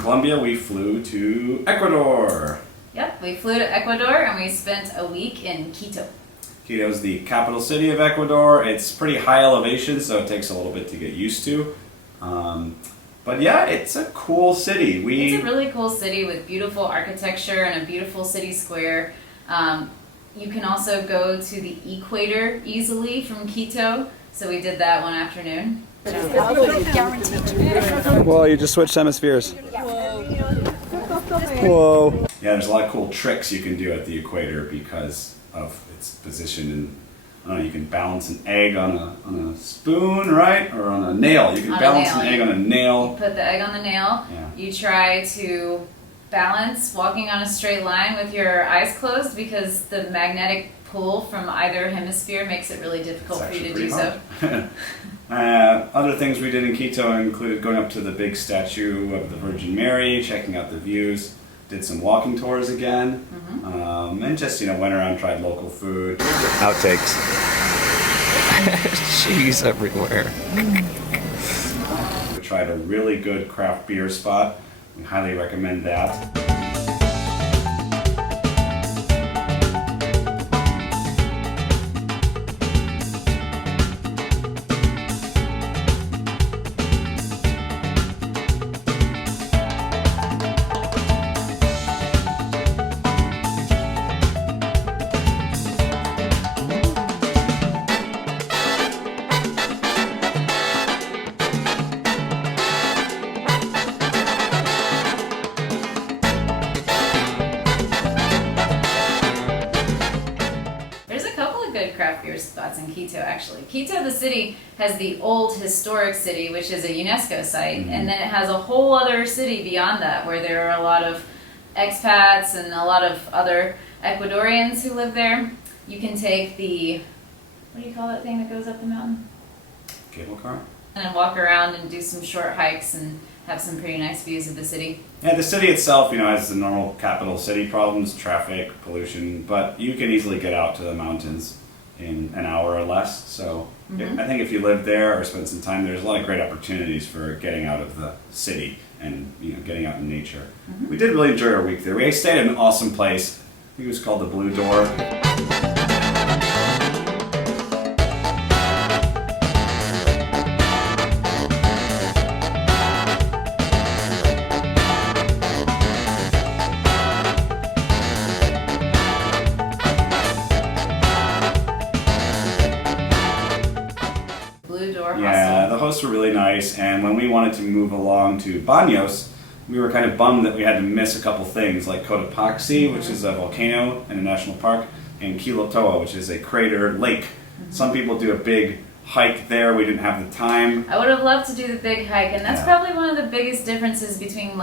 Colombia, we flew to Ecuador. Yep, we flew to Ecuador and we spent a week in Quito. Quito is the capital city of Ecuador. It's pretty high elevation, so it takes a little bit to get used to. But yeah, it's a cool city. It's a really cool city with beautiful architecture and a beautiful city square. You can also go to the Equator easily from Quito, so we did that one afternoon. Whoa, you just switched hemispheres. Whoa. Yeah, there's a lot of cool tricks you can do at the equator because of its position. And I don't know, you can balance an egg on a spoon, right? Or on a nail. You can balance an egg on a nail. You put the egg on the nail. Yeah. You try to balance walking on a straight line with your eyes closed because the magnetic pull from either hemisphere makes it really difficult for you to do so. Other things we did in Quito included going up to the big statue of the Virgin Mary, checking out the views, did some walking tours again, and just went around, tried local food. Outtakes. Cheese everywhere. We tried a really good craft beer spot. We highly recommend that. Craft beer spots in Quito, actually. Quito, the city, has the old historic city, which is a UNESCO site, and then it has a whole other city beyond that where there are a lot of expats and a lot of other Ecuadorians who live there. You can take the, what do you call that thing that goes up the mountain? Cable car. And then walk around and do some short hikes and have some pretty nice views of the city. Yeah, the city itself, has the normal capital city problems, traffic, pollution, but you can easily get out to the mountains in an hour or less. So I think if you live there or spend some time, there's a lot of great opportunities for getting out of the city and getting out in nature. We did really enjoy our week there. We stayed at an awesome place. I think it was called the Blue Door. Yeah, the hosts were really nice, and when we wanted to move along to Baños, we were kind of bummed that we had to miss a couple things, like Cotopaxi, which is a volcano in a national park, and Quilotoa, which is a crater lake. Some people do a big hike there. We didn't have the time. I would have loved to do the big hike, and that's probably one of the biggest differences between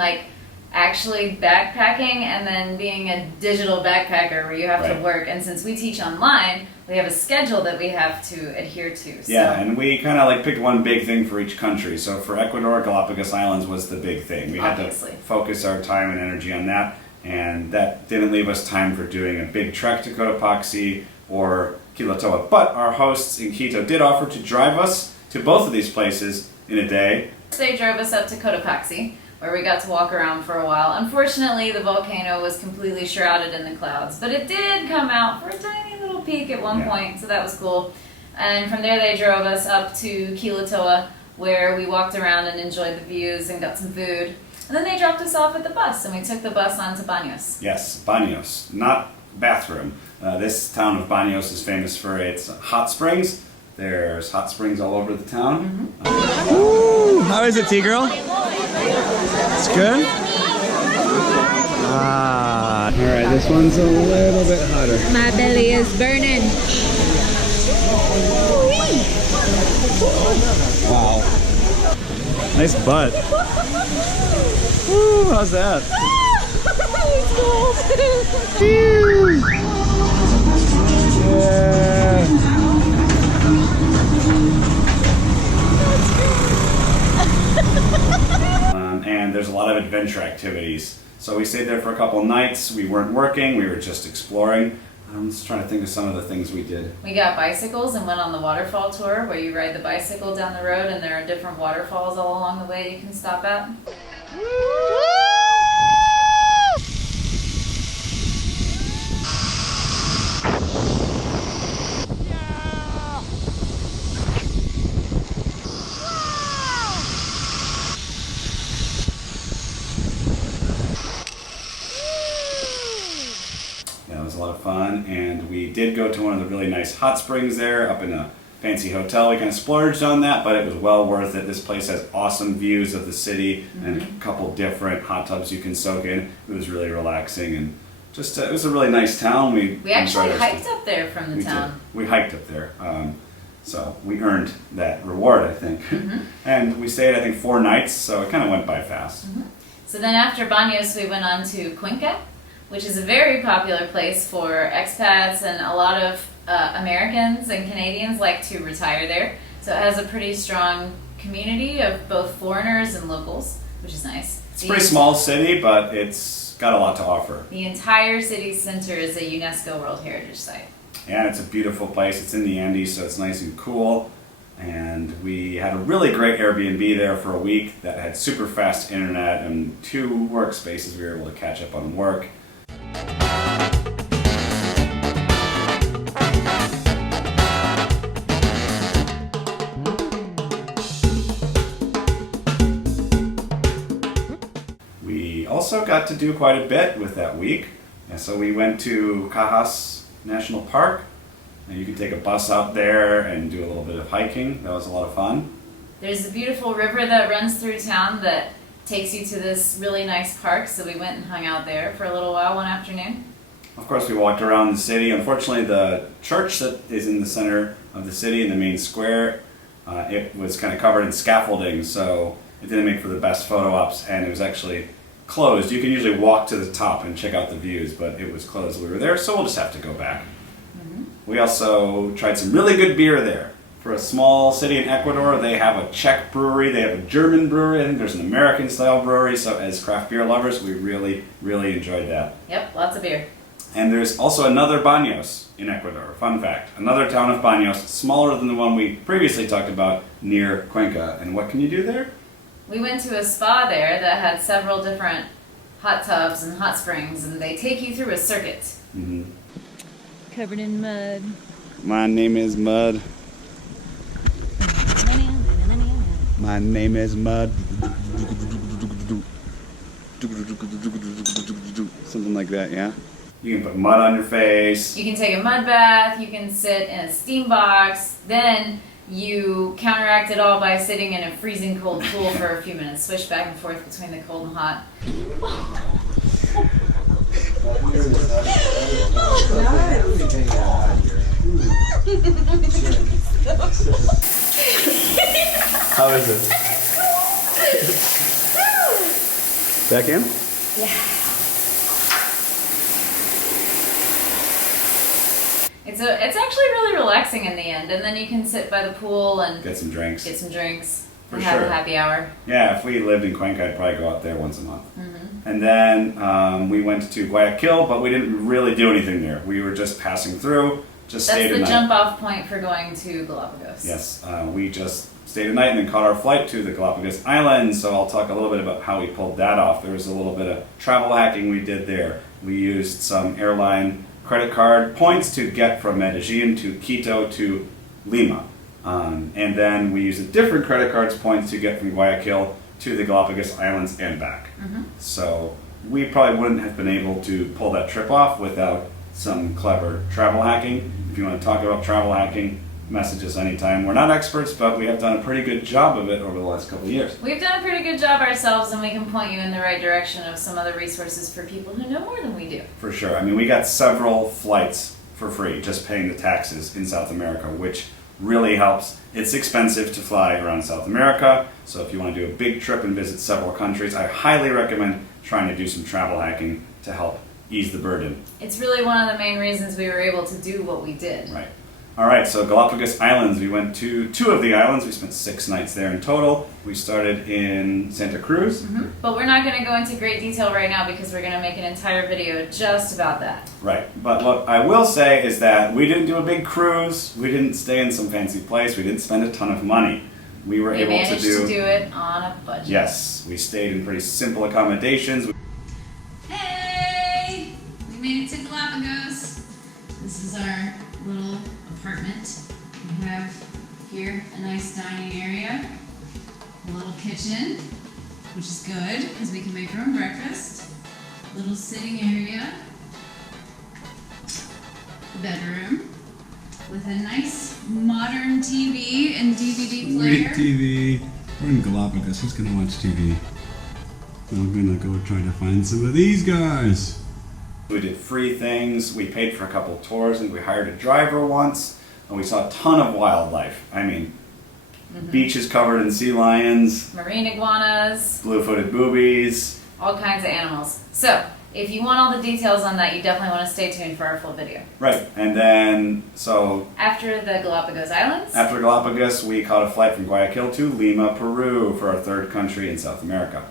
actually backpacking and then being a digital backpacker where you have to work. And since we teach online, we have a schedule that we have to adhere to. So. Yeah, and we kind of picked one big thing for each country. So for Ecuador, Galapagos Islands was the big thing. We had to focus our time and energy on that, and that didn't leave us time for doing a big trek to Cotopaxi or Quilotoa. But our hosts in Quito did offer to drive us to both of these places in a day. They drove us up to Cotopaxi, where we got to walk around for a while. Unfortunately, the volcano was completely shrouded in the clouds, but it did come out for a tiny little peek at one point, so that was cool. And from there they drove us up to Quilotoa, where we walked around and enjoyed the views and got some food. And then they dropped us off at the bus, and we took the bus on to Baños. Yes, Baños, not bathroom. This town of Baños is famous for its hot springs. There's hot springs all over the town. Ooh, how is it, T-girl? It's good? Ah. All right, this one's a little bit hotter. My belly is burning. Wow. Nice butt. Woo, how's that? Yeah. there's a lot of adventure activities. So we stayed there for a couple nights. We weren't working, we were just exploring. I'm just trying to think of some of the things we did. We got bicycles and went on the waterfall tour where you ride the bicycle down the road and there are different waterfalls all along the way you can stop at. Yeah, it was a lot of fun, and we did go to one of the really nice hot springs there up in a fancy hotel. We kind of splurged on that, but it was well worth it. This place has awesome views of the city and a couple different hot tubs you can soak in. It was really relaxing, and just it was a really nice town. We actually hiked up there from the town. We hiked up there, so we earned that reward, I think. And we stayed, I think, 4 nights, so it kind of went by fast. So then after Baños, we went on to Cuenca, which is a very popular place for expats, and a lot of Americans and Canadians like to retire there. So it has a pretty strong community of both foreigners and locals, which is nice. It's a pretty small city, but it's got a lot to offer. The entire city center is a UNESCO World Heritage Site. And it's a beautiful place. It's in the Andes, so it's nice and cool. And we had a really great Airbnb there for a week that had super fast internet and 2 workspaces. We were able to catch up on work. We also got to do quite a bit with that week. And so we went to Cajas National Park, and you can take a bus out there and do a little bit of hiking. That was a lot of fun. There's a beautiful river that runs through town that takes you to this really nice park, so we went and hung out there for a little while one afternoon. Of course, we walked around the city. Unfortunately, the church that is in the center of the city, in the main square, it was kind of covered in scaffolding, so it didn't make for the best photo ops, and it was actually closed. You can usually walk to the top and check out the views, but it was closed when we were there, so we'll just have to go back. We also tried some really good beer there. For a small city in Ecuador, they have a Czech brewery, they have a German brewery, I think there's an American-style brewery, so as craft beer lovers, we really, really enjoyed that. Yep, lots of beer. And there's also another Baños in Ecuador. Fun fact, another town of Baños, smaller than the one we previously talked about, near Cuenca. And what can you do there? We went to a spa there that had several different hot tubs and hot springs, and they take you through a circuit. Covered in mud. My name is Mud. My name is Mud. Something like that, yeah? You can put mud on your face. You can take a mud bath, you can sit in a steam box, then you counteract it all by sitting in a freezing cold pool for a few minutes. Switch back and forth between the cold and hot. How is it? Back in? Yeah. It's actually really relaxing in the end, and then you can sit by the pool and Get some drinks. and have a happy hour. Yeah, if we lived in Cuenca, I'd probably go out there once a month. And then we went to Guayaquil, but we didn't really do anything there. We were just passing through, just stayed a night. That's the jump-off point for going to Galapagos. Yes, we just stayed a night and then caught our flight to the Galapagos Islands, so I'll talk a little bit about how we pulled that off. There was a little bit of travel hacking we did there. We used some airline credit card points to get from Medellin to Quito to Lima. And then we used a different credit card's points to get from Guayaquil to the Galapagos Islands and back. So we probably wouldn't have been able to pull that trip off without some clever travel hacking. If you want to talk about travel hacking, message us anytime. We're not experts, but we have done a pretty good job of it over the last couple of years. We've done a pretty good job ourselves, and we can point you in the right direction of some other resources for people who know more than we do. For sure. I mean, we got several flights for free, just paying the taxes in South America, which really helps. It's expensive to fly around South America, so if you want to do a big trip and visit several countries, I highly recommend trying to do some travel hacking to help ease the burden. It's really one of the main reasons we were able to do what we did. Right. All right, so Galapagos Islands. We went to 2 of the islands. We spent 6 nights there in total. We started in Santa Cruz. But we're not going to go into great detail right now because we're going to make an entire video just about that. Right, but what I will say is that we didn't do a big cruise. We didn't stay in some fancy place. We didn't spend a ton of money. We managed to do it on a budget. Yes, we stayed in pretty simple accommodations. Hey! We made it to Galapagos. This is our little apartment. We have here a nice dining area, a little kitchen, which is good because we can make our own breakfast, little sitting area, the bedroom with a nice modern TV and DVD player. Great TV. We're in Galapagos. Who's gonna watch TV? I'm gonna go try to find some of these guys. We did free things. We paid for a couple tours, and we hired a driver once, and we saw a ton of wildlife. I mean, beaches covered in sea lions, Marine iguanas, blue-footed boobies. all kinds of animals. So, if you want all the details on that, you definitely want to stay tuned for our full video. Right, and then, so After the Galapagos Islands, after Galapagos, we caught a flight from Guayaquil to Lima, Peru for our 3rd country in South America.